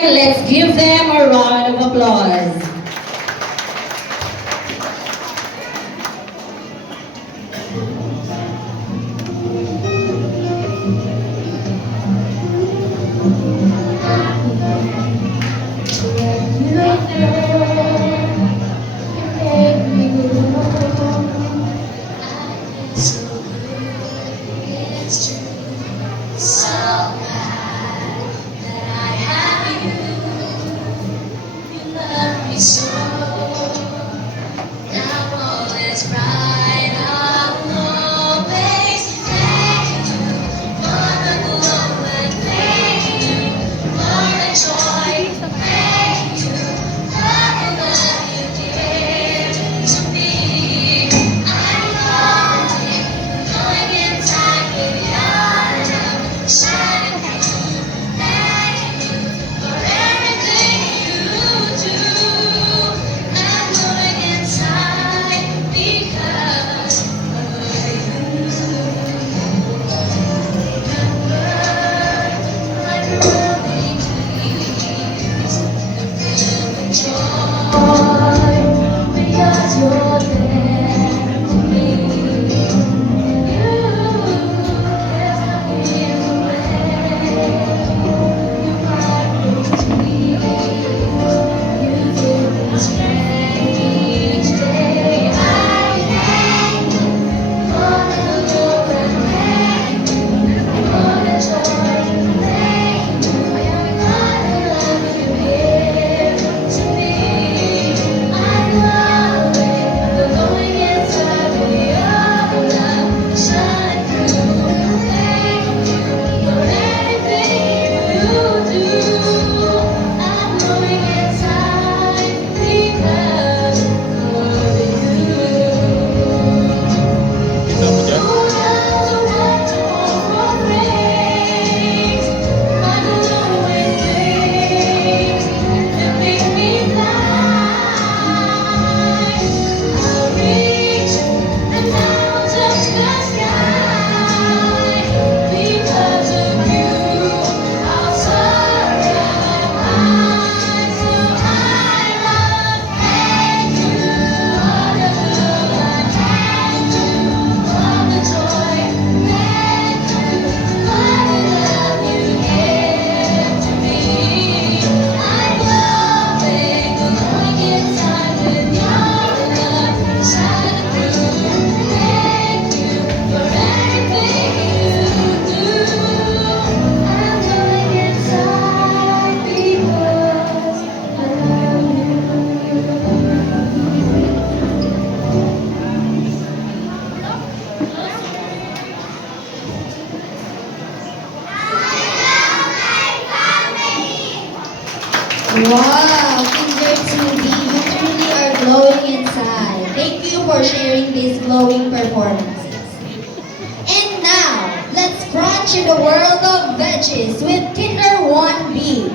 Let's give them a round of applause. So glad that I have you. You love me so. Now all is bright. I'll always thank you for the glow and thank you for the joy. Thank you for the love you give to me. I'm going in time with your love shining through. Thank you for everything you do. I'm going inside because of you. Remember my growing dreams, the joy because you're there for me. Wow, congrats Ruby. You truly are glowing inside. Thank you for sharing these glowing performances. And now, let's crunch in the world of veggies with Kinder 1B.